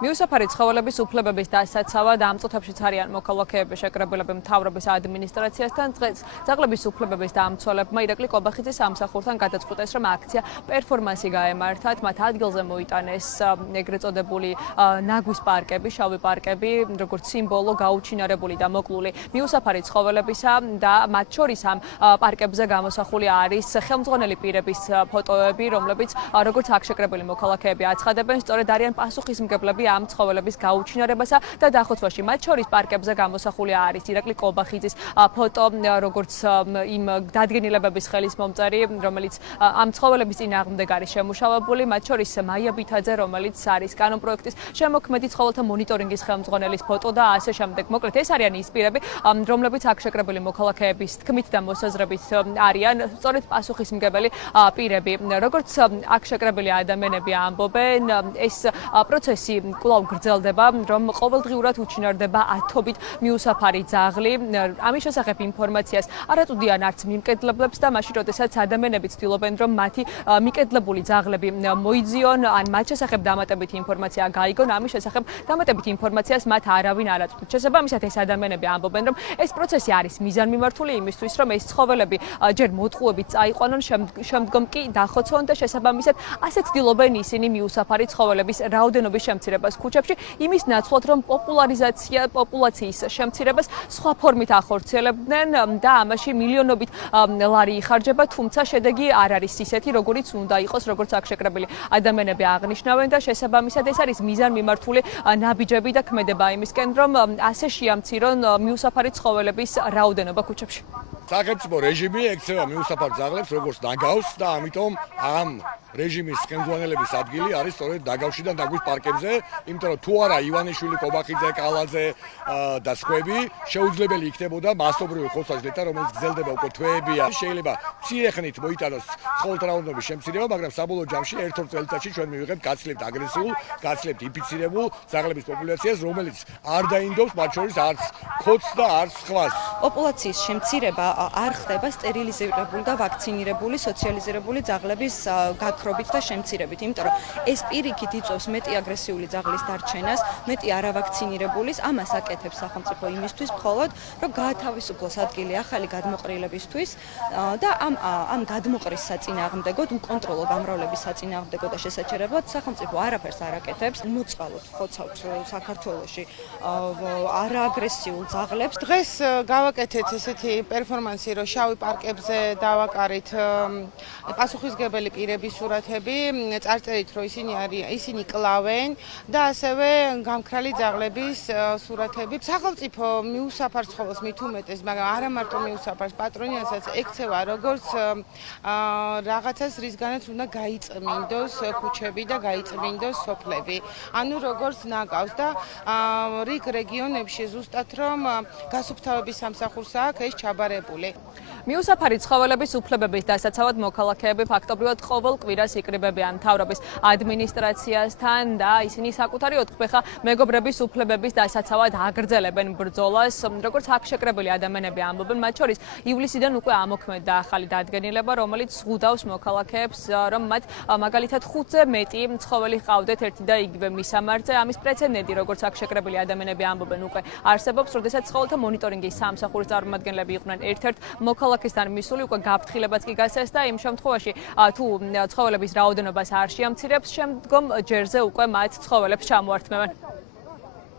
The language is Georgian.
მიუსაფარი ცხოველების უფლებების დასაცავად ამ წუთებშიც არიან მოქალაქეები შეკრებილები მთავრობის ადმინისტრაციასთან. დღეს ძაღლების უფლებების დამცველებმა ირაკლი კობახიძის სამსახურთან გადაწყვიტეს, რომ აქცია პერფორმანსი გაემართათ. მათ ადგილზე მოიტანეს ეგრეთ წოდებული ნაგვის პარკები, შავი პარკები, როგორც სიმბოლო გაუჩინარებული და მოკლული მიუსაფარი ცხოველებისა და მათ შორის ამ პარკებზე გამოსახული არის ხელმძღვანელი პირების ფოტოები, რომლებიც როგორც აქ შეკრებილი მოქალაქეები აცხადებენ, სწორედ არიან პასუხისმგებლები ამ ცხოველების გაუჩინარებასა და დახოცვაში. მათ შორის პარკებზე გამოსახული არის ირაკლი კობახიძის ფოტო, როგორც იმ დადგენილებების ხელისმომწერი, რომელიც ამ ცხოველების წინააღმდეგ არის შემუშავებული. მათ შორის მაია ბითაძე, რომელიც არის კანონპროექტის შემოქმედი ცხოველთა მონიტორინგის ხელმძღვანელის ფოტო და ასე შემდეგ. მოკლედ, ეს არიან ის პირები, რომლებიც აქ შეკრებილი მოქალაქეების თქმით და მოსაზრებით არიან სწორედ პასუხისმგებელი პირები. როგორც აქ შეკრებილი ადამიანები ამბობენ, ეს პროცესი კვლავ გრძელდება, რომ ყოველდღიურად უჩინარდება ათობით მიუსაფარი ძაღლი. ამის შესახებ ინფორმაციას არ აწვდიან არც მიმკედლებლებს და მაშინ, როდესაც ადამიანები ცდილობენ, რომ მათი მიკედლებული ძაღლები მოიძიონ, ან მათ შესახებ დამატებითი ინფორმაცია გაიგონ, ამის შესახებ დამატებით ინფორმაციას მათ არავინ არ აწვდით. შესაბამისად, ეს ადამიანები ამბობენ, რომ ეს პროცესი არის მიზანმიმართული იმისთვის, რომ ეს ცხოველები ჯერ მოტყუებით წაიყვანონ, შემდგომ კი დახოცონ და შესაბამისად ასე ცდილობენ ისინი მიუსაფარი ცხოველების რაოდენობის შემცირებას ქუჩებში, იმის ნაცვლად, რომ პოპულაციის შემცირებას სხვა ფორმით ახორციელებდნენ და ამაში მილიონობით ლარი იხარჯება, თუმცა შედეგი არ არის ისეთი, როგორიც უნდა იყოს, როგორც აქ შეკრებილი ადამიანები აღნიშნავენ და შესაბამისად ეს არის მიზანმიმართული ნაბიჯები და ქმედება იმისკენ, რომ ასე შეამცირონ მიუსაფარი ცხოველების რაოდენობა ქუჩებში. სახელმწიფო რეჟიმი ექცევა მიუსაფარ ძაღლებს როგორც ნაგავს და ამიტომ ამ რეჟიმის ხელმძღვანელების ადგილი არის სწორედ ნაგავში და ნაგვის პარკებზე, იმიტომ რომ თუ არა ივანიშვილი, კობახიძე, კალაძე და სხვები შეუძლებელი იქნებოდა მასობრივი ხოცვა-ჟლეტა, რომელიც გრძელდება უკვე თვეებია. შეიძლება მცირე ხნით მოიტანოს ცხოველთა რაოდენობის შემცირება, მაგრამ საბოლოო ჯამში ერთ-ორ წელიწადში ჩვენ მივიღებთ გაცილებით აგრესიულ, გაცილებით ინფიცირებულ ძაღლების პოპულაციას, რომელიც არ დაინდობს მათ შორის არც ქოც და არც სხვას. პოპულაციის შემცირება არ ხდება სტერილიზირებული და ვაქცინირებული, სოციალიზირებული ძაღლების გაქრობით და შემცირებით, იმიტომ რომ ეს პირიქით იწვევს მეტი აგრესიული ძაღლის დარჩენას, მეტი არავაქცინირებულის, ამას აკეთებს სახელმწიფო იმისთვის მხოლოდ, რომ გაათავისუფლოს ადგილი ახალი გადმოყრილებისთვის და ამ გადმოყრის საწინააღმდეგოდ, უკონტროლო გამრავლების საწინააღმდეგოდ და შესაჩერებლად სახელმწიფო არაფერს არ აკეთებს. მოწყალოთ, ხოცავთ საქართველოში არააგრესიულ ძაღლებს. დღეს გავაკეთეთ ესეთი პერფორმანსი, რომ შავი პარკებზე დავაკარით პასუხისმგებელი პირების სურათები, წარწერით, რომ ისინი კლავენ და ასევე გამქრალი ძაღლების სურათები. სახელმწიფო მიუსაფარ ცხოველს მით უმეტეს, მაგრამ არა მარტო მიუსაფარს, პატრონიანსაც ექცევა როგორც რაღაცას, რისგანაც უნდა გაიწმინდოს ქუჩები და გაიწმინდოს სოფლები. ანუ როგორც ნაგავს და რიგ რეგიონებში ზუსტად რომ გასუფთავების სამსახურს აქვს ეს ჩაბარებული. მიუსაფარი ცხოველების უფლებების დასაცავად მოქალაქეები ფაქტობრივად ყოველ კვირას იკრიბებიან მთავრობის ადმინისტრაციასთან და ისინი საკუთარი ოთხფეხა მეგობრების უფლებების დასაცავად აგრძელებენ ბრძოლას. როგორც აქ შეკრებილი ადამიანები ამბობენ, მათ შორის ივლისიდან უკვე ამოქმედდა ახალი დადგენილება, რომელიც ზღუდავს მოქალაქეებს, რომ მათ მაგალითად 5-ზე მეტი ცხოველი ჰყავდეთ ერთი და იგივე მისამართზე. ამის პრეცედენტი, როგორც აქ შეკრებილი ადამიანები ამბობენ, უკვე არსებობს, როდესაც ცხოველთა მონიტორინგის სამსახურის წარმომადგენლები იყვნენ ერთ-ერთ მოქალაქესთან მისული, უკვე გაფრთხილებაც კი გასცეს და იმ შემთხვევაში, თუ ცხოველების რაოდენობას არ შეამცირებს, შემდგომ ჯერზე უკვე მათ ცხოველებს ჩამოართმევენ.